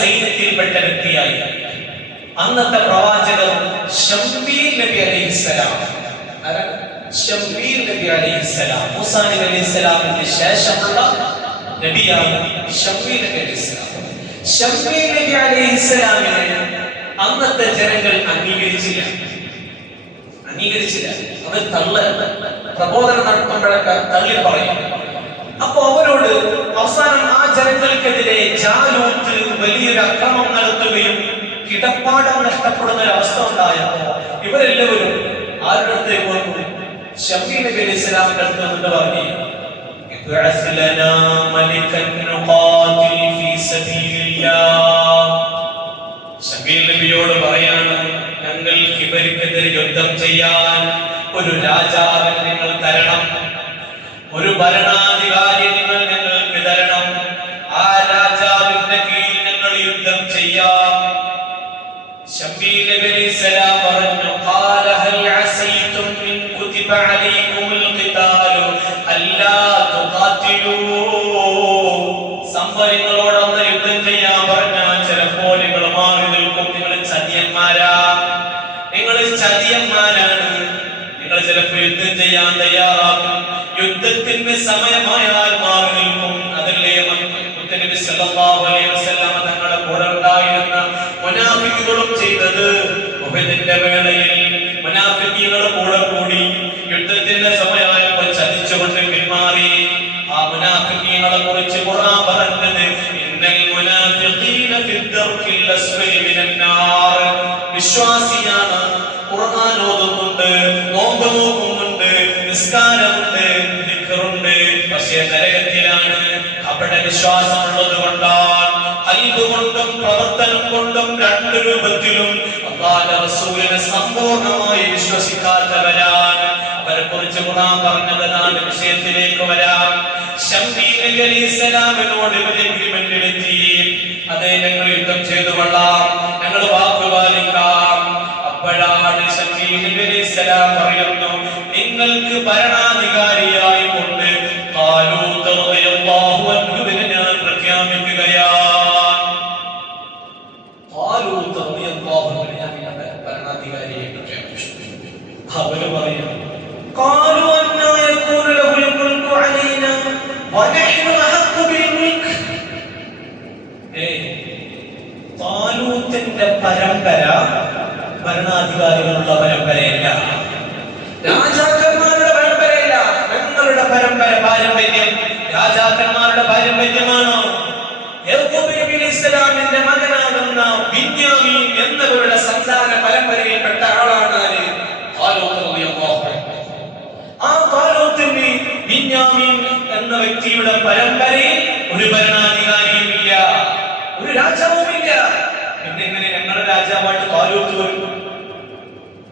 സൈന്യത്തിൽപ്പെട്ട വ്യക്തിയായി. അന്നത്തെ പ്രവാചകർ ശംവീൽ നബി അലൈഹിസ്സലാം, ശംവീൽ നബി അലൈഹിസ്സലാം, മൂസാ നബി അലൈഹിസ്സലാമിന് ശേഷമുള്ള നബിയാണ് ശംവീൽ നബി അലൈഹിസ്സലാം. ശംവീൽ നബി അലൈഹിസ്സലാമിനെ അന്നത്തെ ജനങ്ങൾ അംഗീകരിച്ചില്ല. അവർ പ്രബോധനം നടത്തുമ്പോഴൊക്കെ തള്ളി പറയും. അപ്പൊ അവരോട് അവസാനം ആ ജനങ്ങൾക്കെതിരെ ജാലൂത്ത് വലിയൊരു അക്രമം നടത്തുകയും കിടപ്പാടം നഷ്ടപ്പെടുന്ന ഒരു അവസ്ഥ ഉണ്ടായപ്പോ ഇവരെല്ലാവരും ആരുടെ അടുത്തേക്ക് വന്നു? ശംവീൽ നബി അലൈഹി സ്വലാമിന്റെ അടുത്ത് വന്നിട്ട് പറഞ്ഞു, ശംവീൽ നബിയോട് പറയാണ്, ഞങ്ങൾക്ക് ഇവർക്കെതിരെ യുദ്ധം ചെയ്യാൻ ഒരു രാജാവിനെ നിങ്ങൾ തരണം, ഒരു ഭരണാധികാരി നിങ്ങൾ ഞങ്ങൾക്ക് തരണം. ആ രാജാവിന്റെ കീഴിൽ ഞങ്ങൾ യുദ്ധം ചെയ്യാം. ശംവീൽ നബി അലൈഹി സ്വലാം പറഞ്ഞു, ഖാല ഹൽ അസൈതും ഇൻ കുതിബ അലൈകുമുൽ ഖിതാലു അല്ലാ തുഖാതിലൂ. സംഭവങ്ങളോടൊന്ന് യുദ്ധം ചെയ്യാൻ പറഞ്ഞാൽ ചിലപ്പോൾ നിങ്ങൾ മാറി നിൽക്കും. നിങ്ങൾ ചതിയന്മാരാണ്. നിങ്ങൾ ചിലപ്പോൾ യുദ്ധം ചെയ്യാൻ തയ്യാറാകും. യുദ്ധത്തിന്റെ സമയമായാൽ മാറി നിൽക്കും. അതല്ലേ മുത്തനബി സല്ലല്ലാഹു അലൈഹി വസല്ലം തങ്ങളുടെ കൂടെ ഉണ്ടായിരുന്ന മുനാഫിക്കുകളും ചെയ്തത്. ഉഹദിന്റെ വേളയിൽ മുനാഫിക്കുകൾ കൂടെ കൂടി യുദ്ധത്തിന്റെ സമയമായപ്പോൾ ചതിച്ചുകൊണ്ട് പിന്മാറി. ആ മുനാഫിക്കുകളെ കുറിച്ച് ഖുർആൻ പറഞ്ഞത്, ഇന്നൽ മുനാഫിഖീന ഫിദ്ദർക്കിൽ അസ്ഫലി മിനന്നാർ. വിശ്വാസിയാണ്, ഖുർആൻ ഓതുന്നുണ്ട്, നോമ്പ് നോക്കുന്നുണ്ട്, നിസ്കാരമുണ്ട്, ദിക്റുണ്ട്, പക്ഷേ നരകത്തിലാണ്. അവിടെ വിശ്വാസമുള്ളത് കൊണ്ടാണ്, ഖൽബ് കൊണ്ടും പ്രവർത്തനം കൊണ്ടും രണ്ട് രൂപത്തിലും അല്ലാഹുവിന്റെ റസൂലിനെ സമ്പൂർണ്ണമായി വിശ്വസിക്കാത്തവരാണ്. അവരെ കുറിച്ച് ഖുർആൻ പറഞ്ഞതാണ്. വിഷയത്തിലേക്ക് വരാം. ശംവീൽ നബി അലൈഹിസ്സലാമിനോട് എഗ്രിമെന്റ് എഴുതി, അതേ ഞങ്ങൾ യുദ്ധം ചെയ്തു കൊള്ളാം, ഞങ്ങൾ വാക്കുപാലിക്കാം. അപ്പോഴാണ് ശംവീൽ നബി അലൈഹിസ്സലാം പറയുന്നു, നിങ്ങൾക്ക് ഭരണാധികാരിയായി കൊണ്ട് ഖാലൂത്ത് റളിയല്ലാഹു അൻഹുവിനെ ഞാൻ പ്രഖ്യാപിക്കുകയാണ്. ഖാലൂത്ത് റളിയല്ലാഹു അൻഹുവിനെ ഞാൻ ഭരണാധികാരിയായി പ്രഖ്യാപിച്ചു. അവര് പറയുന്നു, ഖാലൂ അന്നാ യകൂനു ലഹുൽ മുൽക്കു അലൈനാ വനഹ്നു അഹഖു ബിൽ മുൽക്ക്. താലൂത്തിന്റെ പരമ്പര ഭരണാധികാരികളുള്ള പരമ്പരയല്ല, രാജാക്കന്മാരുടെ പരമ്പരയല്ല. ഞങ്ങളുടെ പരമ്പര പാരമ്പര്യം രാജാക്കന്മാരുടെ പാരമ്പര്യമാണോ? യാക്കൂബ് നബി അലൈഹിസ്സലാമിന്റെ മകനാകുന്ന ബിന്യാമീൻ എന്നവരുടെ സന്താന പരമ്പരയിൽപ്പെട്ട ആളാണ് താലൂത്ത് റളിയല്ലാഹു അൻഹു. ആ താലൂത്തിന് ബിന്യാമീൻ എന്ന വ്യക്തിയുടെ പരമ്പരയിൽ ഒരു ഭരണാധികാരിയുമില്ല, ഒരു രാജാവുമില്ല. പിന്നെ എങ്ങനെ ഞങ്ങളുടെ രാജാവായിട്ട് താലൂത്ത് വരും?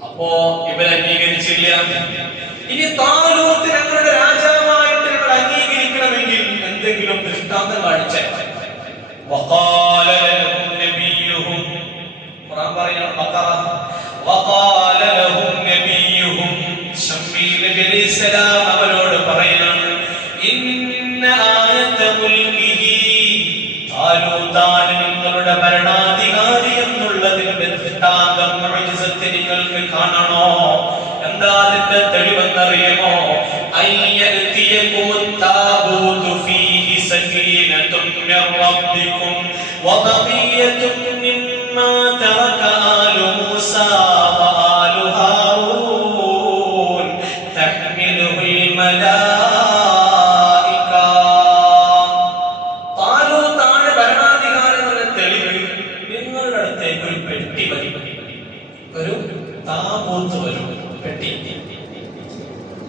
അപ്പോ ഇവർ അംഗീകരിച്ചില്ല. ഇനി താലൂത്ത് ഞങ്ങളുടെ രാജാവായിട്ട് ഞങ്ങൾ അംഗീകരിക്കണമെങ്കിൽ എന്തെങ്കിലും ദൃഷ്ടാന്തം കാണിച്ചാൽ. വഖാല ലഹും നബിയ്യുഹും, ഖുർആൻ പറയുന്നു ബഖറ, വഖാല ലഹും നബിയ്യുഹും, ശംവീൽ നബി അലൈഹിസ്സലാം അവരോട് പറയാണ്, ഇന്ന ആയത മുൽകിഹി, താലൂത്താണ് നിങ്ങളുടെ ഭരണാധികാരി എന്നുള്ളതിന്റെ ദൃഷ്ടാന്തം മുഅ്ജിസത്ത് നിങ്ങൾക്ക് കാണണോ? എന്താ അതിന്റെ തെളിവെന്നറിയുമോ? അയ്യതിയകും താബൂതു ഫീഹി സകീനത്തും മിർ റബ്ബിക്കും വബഖിയത്തും മിമ്മാ തറക ആലു മൂസാ വആലു ഹാറൂൻ തഹ്മിലുൽ മലായിക. താലൂത്താണ് ഭരണാധികാരി എന്ന തെളിവ്. നിങ്ങളുടെ അടുത്തേക്ക് ഒരു പെട്ടി വരും, ഒരു താബൂത്ത് വരും, പെട്ടി.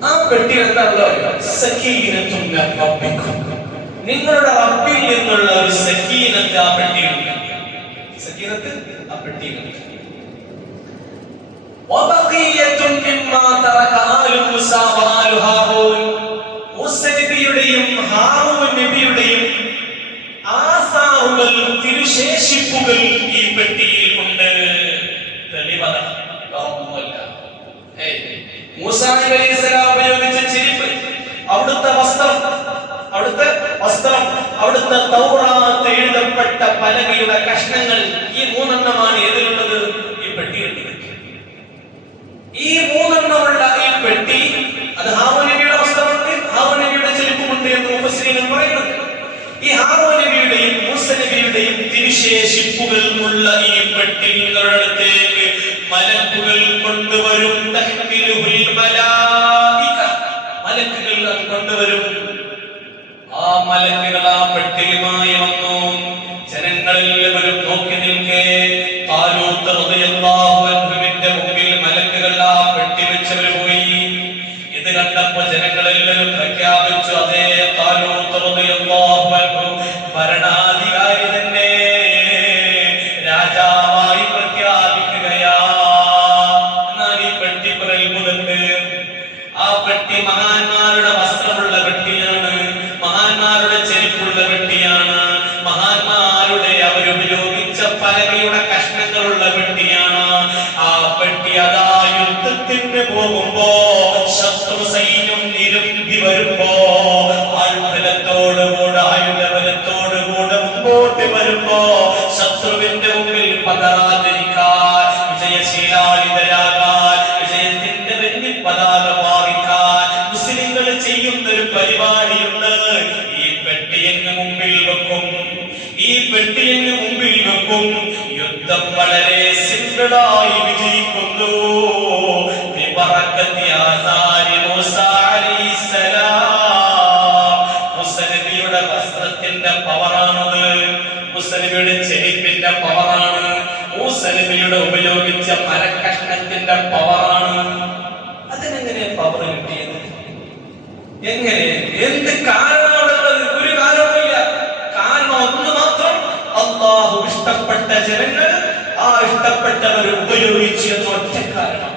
ആ പെട്ടി എന്താണല്ലോ? സകീനത്തും മിർ റബ്ബിക്കും, നിങ്ങളുടെ റബ്ബിൽ നിന്നുള്ള ഒരു സകീനത്ത് ആ പെട്ടിയിലുണ്ട്. സകീനത്ത് ആ പെട്ടിയിലുണ്ട്. വബഖിയത്തും മിമ്മാ തറക ആലു മൂസാ വആലു ഹാറൂൻ, മൂസ നബിയുടെയും ഹാറൂൻ നബിയുടെയും ആസാറുകൾ, തിരുശേഷിപ്പുകൾ ഈ പെട്ടിയിൽ ഉണ്ട്. തെളിവത ഒന്നുമല്ല. മൂസാ നബി അലൈഹിസ്സലാം ഉപയോഗിച്ച ചെരുപ്പ്, അവിടുത്തെ വസ്ത്രം, അവിടുത്തെ വസ്ത്രം, അവിടുത്തെ തൗറാത്ത് എഴുതപ്പെട്ട പലകയുടെ കഷ്ണങ്ങൾ, ഈ മൂന്നെണ്ണമാണ് ഏതിലുള്ളത്? ഈ പെട്ടിയുള്ളത്. ഈ മൂന്നെണ്ണമുള്ള ഈ പെട്ടി, അത് ഹാറൂൻ നബിയുടെ വസ്ത്രമുണ്ട്, ഹാറൂൻ നബിയുടെ ചെരുപ്പുമുണ്ട് എന്ന് മുഫസ്സിരീങ്ങൾ പറയുന്നത്. ഈ ഹാറൂൻ നബിയുടെയും മൂസ നബിയുടെയും തിരുശേഷിപ്പുകൾ ഉള്ള ഈ പെട്ടികളുടെ അടുത്തേക്ക് മലക്കുകൾ കൊണ്ടുവരും. തഹ്മിലുൽ മലായിക, മലക്കുകൾ അത് കൊണ്ടുവരും. ആ മലക്കുകൾ ആ പെട്ടിയുമായി വന്നു. ജനങ്ങളെല്ലാവരും നോക്കി നിൽക്കെ താലൂത്ത് റളിയല്ലാഹു അൻഹുവിന്റെ മുമ്പിൽ മലക്കുകൾ ആ പെട്ടി വെച്ചവര് പോയി. ഇത് കണ്ടപ്പോ ജനങ്ങളെല്ലാവരും പ്രഖ്യാപിച്ചു, അതേ താലൂത്ത് റളിയല്ലാഹു അൻഹു ഭരണാധികാരി തന്നെ രാജാവായി പ്രഖ്യാപിക്കുകയാ. എന്നാൽ ഈ പെട്ടി പറയുന്നുണ്ട്, ആ പെട്ടി മഹാന്മാരുടെ വസ്ത്രമുള്ള പെട്ടിയാണ്, മഹാന്മാരുടെ ചെരുപ്പുള്ള പെട്ടിയാണ്, മഹാന്മാരുടെ അവരുപയോഗിച്ച പലകയുടെ കഷ്ണങ്ങളുള്ള പെട്ടിയാണ്. ആ പെട്ടി അതാ യുദ്ധത്തിന് പോകുമ്പോ, ശത്രു സൈന്യം നിരമ്പി വരുമ്പോ, ആയുധബലത്തോടുകൂടെ ആയുധബലത്തോടുകൂടെ മുമ്പോട്ട് വരുമ്പോ ശത്രുവിന്റെ മുമ്പിൽ പതറാതിരിക്കാൻ, വിജയശീലാളിതരാകാൻ, വിജയത്തിന്റെ വെണ്ണി പതാക പാറിക്കാൻ മുസ്ലിങ്ങൾ ചെയ്യുന്നൊരു പരിപാടിയുണ്ട്. ഈ പെട്ടിയങ്ങ് മുമ്പിൽ വെക്കും, ഈ പെട്ടിയങ്ങ് മുമ്പിൽ വെക്കും. യുദ്ധം വളരെ സിമ്പിളായി വിജയിക്കുന്നു. ബിബറക്കത്തി ആസാരി മൂസ അലൈഹിസ്സലാം. മൂസ നബിയുടെ വസ്ത്രത്തിന്റെ പവറാണത്, മൂസ നബിയുടെ ചെരുപ്പിന്റെ പവറാണ്, മൂസ നബിയുടെ ഉപയോഗിച്ച മരക്കഷ്ണത്തിന്റെ പവറാണ്. അതിനെങ്ങനെ പവർ കിട്ടിയത്? എങ്ങനെ? എന്ത് കാരണമുള്ളത്? ഒരു കാരണമില്ല. കാരണം ഒന്ന് മാത്രം, അല്ലാഹു ഇഷ്ടപ്പെട്ട ജനങ്ങൾ ആ ഇഷ്ടപ്പെട്ടവർ ഉപയോഗിച്ചു എന്ന ഒറ്റ കാരണം.